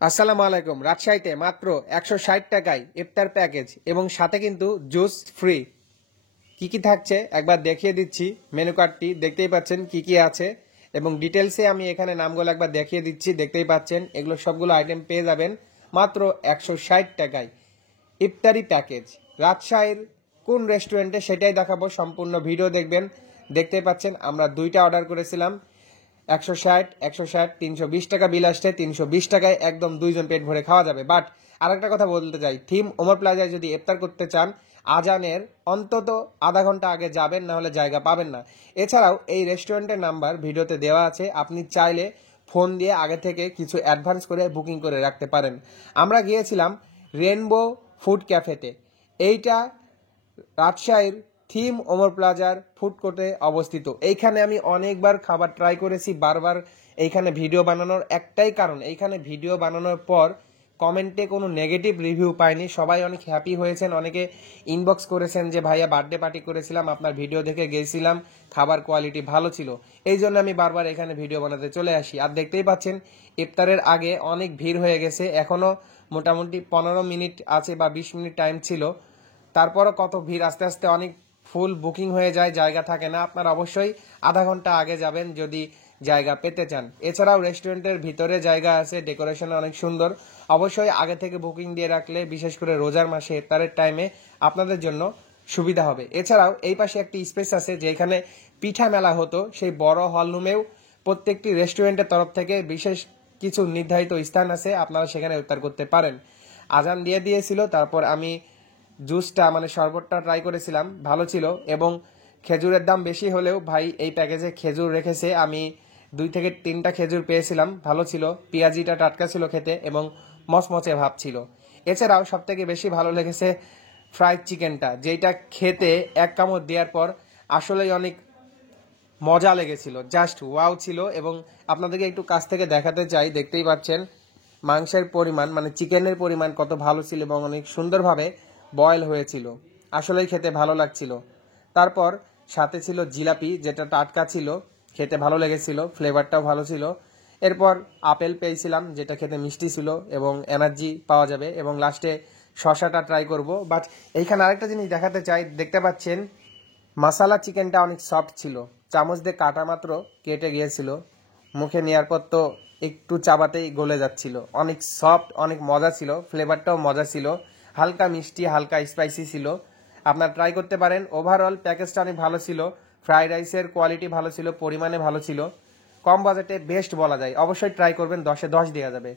আসসালামু আলাইকুম। রাজশাহীতে মাত্র 160 টাকায় ইফতার প্যাকেজ এবং সাথে কিন্তু জুস ফ্রি। কি কি থাকছে একবার দেখিয়ে দিচ্ছি। মেনু কার্ডটি দেখতেই পাচ্ছেন কি কি আছে এবং ডিটেলসে আমি এখানে নামগুলো একবার দেখিয়ে দিচ্ছি। দেখতেই পাচ্ছেন এগুলো সবগুলো আইটেম পেয়ে যাবেন মাত্র 160 টাকায়। ইফতারি প্যাকেজ রাজশাহীর কোন রেস্টুরেন্টে সেটাই দেখাবো, সম্পূর্ণ ভিডিও দেখবেন। দেখতেই পাচ্ছেন আমরা দুইটা অর্ডার করেছিলাম। 160 320 টাকা বিল আসছে। 320 টাকায় একদম দুইজন পেট ভরে খাওয়া যাবে। বাট আরেকটা কথা বলতে চাই, থিম ওমর প্লাজায় যদি ইফতার করতে চান আজানের অন্তত আধা ঘন্টা আগে যাবেন, না হলে জায়গা পাবেন না। এছাড়াও এই রেস্টুরেন্টের নাম্বার ভিডিওতে দেওয়া আছে, আপনি চাইলে ফোন দিয়ে আগে থেকে কিছু অ্যাডভান্স করে বুকিং করে রাখতে পারেন। আমরা গিয়েছিলাম রেনবো ফুড ক্যাফেতে। এইটা রাজশাহীর থিম ওমর প্লাজার ফুড কোর্টে অবস্থিত। এইখানে আমি অনেকবার খাবার ট্রাই করেছি, বারবার এইখানে ভিডিও বানানোর একটাই কারণ, এইখানে ভিডিও বানানোর পর কমেন্টে কোনো নেগেটিভ রিভিউ পাইনি। সবাই অনেক হ্যাপি হয়েছেন, অনেকে ইনবক্স করেছেন যে ভাইয়া বার্থডে পার্টি করেছিলাম, আপনার ভিডিও দেখে গেছিলাম, খাবার কোয়ালিটি ভালো ছিল। এই জন্য আমি বারবার এখানে ভিডিও বানাতে চলে আসি। আর দেখতেই পাচ্ছেন ইফতারের আগে অনেক ভিড় হয়ে গেছে, এখনও মোটামুটি 15 মিনিট আছে বা 20 মিনিট টাইম ছিল। তারপরও কত ভিড়, আস্তে আস্তে অনেক ফুল বুকিং হয়ে যায়, জায়গা থাকে না। আপনারা অবশ্যই আধা ঘন্টা আগে যাবেন যদি জায়গা পেতে চান। এছাড়াও রেস্টুরেন্টের ভিতরে জায়গা আছে, ডেকোরেশন অনেক সুন্দর। অবশ্যই আগে থেকে বুকিং দিয়ে রাখলে, বিশেষ করে রোজার মাসে ইফতারের টাইমে আপনাদের জন্য সুবিধা হবে। এছাড়াও এই পাশে একটি স্পেস আছে যেখানে পিঠা মেলা হতো, সেই বড় হল রুমেও প্রত্যেকটি রেস্টুরেন্টের তরফ থেকে বিশেষ কিছু নির্ধারিত স্থান আছে, আপনারা সেখানে ইফতার করতে পারেন। আজান দিয়ে দিয়েছিল, তারপর আমি জুসটা মানে শরবতটা ট্রাই করেছিলাম, ভালো ছিল। এবং খেজুরের দাম বেশি হলেও ভাই এই প্যাকেজে খেজুর রেখেছে, আমি 2 থেকে 3টা খেজুর পেয়েছিলাম, ভালো ছিল। পেঁয়াজিটা টাটকা ছিল খেতে এবং মচমচে ভাব ছিল। এছাড়াও সব থেকে বেশি ভালো লেগেছে ফ্রাইড চিকেনটা, যেটা খেতে এক কামড় দেওয়ার পর আসলেই অনেক মজা লেগেছিল, জাস্ট ওয়াও ছিল। এবং আপনাদেরকে একটু কাছ থেকে দেখাতে চাই, দেখতেই পাচ্ছেন মাংসের পরিমাণ মানে চিকেনের পরিমাণ কত ভালো ছিল এবং অনেক সুন্দরভাবে বয়েল হয়েছিল, আসলেই খেতে ভালো লাগছিল। তারপর সাথে ছিল জিলাপি, যেটা টাটকা ছিল, খেতে ভালো লেগেছিল, ফ্লেভারটাও ভালো ছিল। এরপর আপেল পেয়েছিলাম, যেটা খেতে মিষ্টি ছিল এবং এনার্জি পাওয়া যাবে। এবং লাস্টে শশাটা ট্রাই করব। বাট এইখানে আরেকটা জিনিস দেখাতে চাই, দেখতে পাচ্ছেন মশালা চিকেনটা অনেক সফট ছিল, চামচ দিয়ে কাটা মাত্র কেটে গিয়েছিল, মুখে নেওয়ার পর তো একটু চাবাতেই গলে যাচ্ছিল। অনেক সফট, অনেক মজা ছিল, ফ্লেভারটাও মজা ছিল, হালকা মিষ্টি হালকা স্পাইসি ছিল। আপনারা ট্রাই করতে পারেন। ওভারঅল প্যাকেজটা অনেক ভালো ছিল, ফ্রাইড রাইসের কোয়ালিটি ভালো ছিল, পরিমাণে ভালো ছিল, কম বাজেটে বেস্ট বলা যায়। অবশ্যই ট্রাই করবেন, 10-এ 10 দেওয়া যাবে।